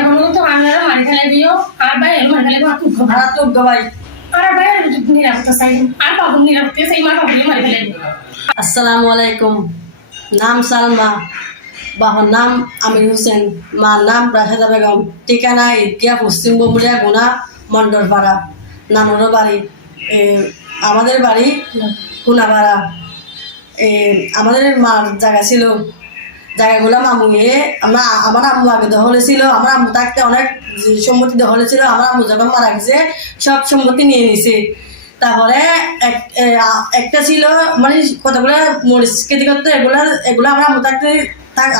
এখন তো আমরা মারি ফেলে দিও আর ভাই মারি ফেলে খুব ভাড়া তো ভাই আর ভাই নিরাপত্তা চাই আর বাবু নিরাপত্তা চাই মা বাবু মারি ফেলে দিও। আসসালামু আলাইকুম। নাম সালমা, বাবার নাম আমির হোসেন, মার নাম রাশেদা বেগম। ঠিকানা ঈদগাহ পশ্চিম বমুলিয়া গোনা মন্ডলপাড়া, নানুর বাড়ি। আমাদের বাড়ি কুনাপাড়া। আমাদের মার জায়গা ছিল, জায়গাগুলো মামুয়ে আমার আম্মু আগে দখলে ছিল। আমার আম্মু থাকতে অনেক সম্পত্তি দখলে ছিল। আমার আম্মু যখন মারা গেছে সব সম্পত্তি নিয়ে নিছে। তারপরে একটা ছিল মানে কতগুলো মরিচ খেতে করতো, এগুলো আমরা আম্মু থাকতে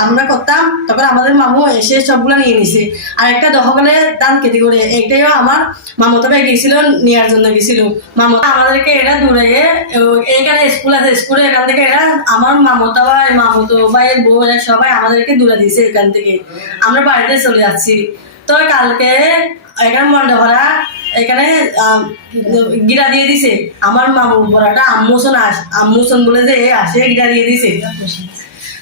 আমরা করতাম। তখন আমাদের মামু এসে সবগুলো নিয়ে নিছে। আর একটা দখলে ধান খেতে করে এইটাইও আমার মামু তবে গেছিল নেওয়ার জন্য গেছিল। মামু আমাদেরকে এরা দূরে এইখানে স্কুল আছে, স্কুলে এখান থেকে এরা আমার মামতো ভাই মামতো ভাইয়ের বউ সবাই আমাদেরকে দূরে দিয়েছে এখান থেকে। আমরা বাড়িতে চলে যাচ্ছি। তো কালকে এখানে মন্ডপরা এখানে গিরা দিয়ে দিছে। আমার মামু বড়াটা আম্মুসন বলে যে আসে গিরা দিয়ে দিছে।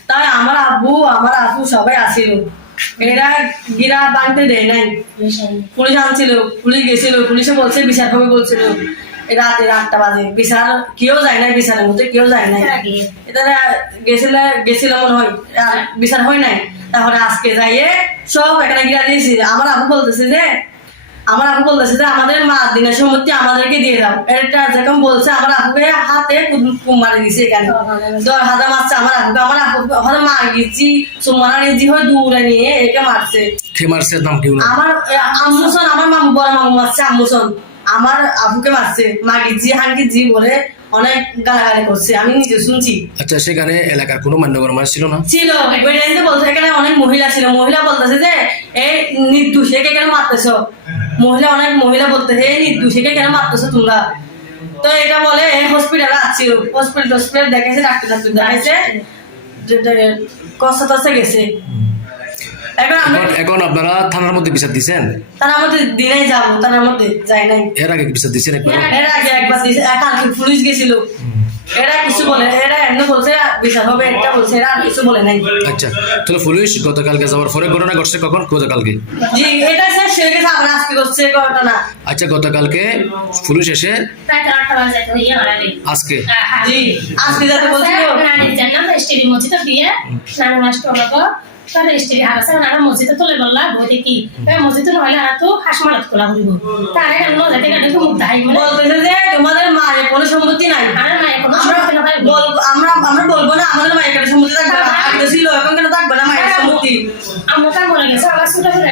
তাই আমার আব্বু আমার আপু সবাই আসিল। এরা গিরা বাঁধতে দেয় নাই। পুলিশ আনছিল, পুলিশ গেছিল, পুলিশে বলছে বিচার হবে বলছিল। রাতে 8টা বাজে বিচার কেউ যায় নাই, বিচারের মধ্যে কেউ যায় নাই। এটা গেছিল মনে হয়, বিচার হয় নাই। তারপরে আজকে যাইয়ে সব এখানে গিরা দিয়েছি। আমার আপু বলতেছে যে আমাদের মা দিনের সম্পত্তি আমাদেরকে দিয়ে দাও। এটা যেরকম বলছে আমার আপুকে হাতে কুম মারি দিছে। এখানে 10,000 মারছে আমার আপুকে। আমার আপু মা গেছি সুমারা নিজি হয়ে দূরে নিয়ে একে মারছে। কে মারছে নাম কি? আমার আম্মুসন, আমার মামু বড় মামু মারছে। আম্মুসন আমার আপুকে মারছে। মা গিজি হাঙ্কি জি বলে অনেক গালাগালি করছে, আমি নিজে শুনছি। আচ্ছা, সেখানে এলাকার কোনো মান্যগণ্য মানুষ ছিল না? ছিল, বলছে এখানে অনেক মহিলা ছিল। মহিলা বলতেছে যে এই নির্দোষ একে কেন মারতেছ। মহিলা বলতেছে এই নির্দোষ একে কেন মারতেছ তোমরা। তো এটা বলে হসপিটালে আসছিল। হসপিটাল দেখেছে, ডাক্তার দেখাইছে, কষ্ট টস্তে গেছে। এখন আপনারা থানার মধ্যে বিচার দিচ্ছেন? তার মধ্যে দিনেই যাবো, তার মধ্যে যাই নাই। এর আগে বিচার দিচ্ছেন একবার? এর আগে একবার দিয়েছে, পুলিশ গেছিল। এরা কিছু বলে, এরা এমনি বলছে বিচার হবে, একটা বলছে, এরা কিছু বলে নাই। আচ্ছা, তাহলে পুলিশ গতকালকে যাওয়ার পরে ঘটনা ঘটছে কখন? গতকালকে? জি, এটা শেষ হয়ে গেছে, আবার আজকে করছে ঘটনা। আচ্ছা, গতকালকে পুলিশ এসে আজকে জি আজকে যাতে বলছিল মসজিদ দিয়ে নানা মাস্টার হলো তার স্ত্রী হারাছে নানা মসজিদে তুলে বললা বই কি মসজিদে নহলে আর তো হাসমালত খোলা করিব তারে কেন যাতে কেন তো মুখ দাই বলতেছে যে তোমাদের মায়ের কোনো সম্পত্তি নাই। আর মায়ের কোনো আমরা বলবো না আমাদের মায়ের কোনো সম্পত্তি থাকবে না। ছিল এখন কেন থাকবে না মায়ের সম্পত্তি? আমরা মনে গেছে আবার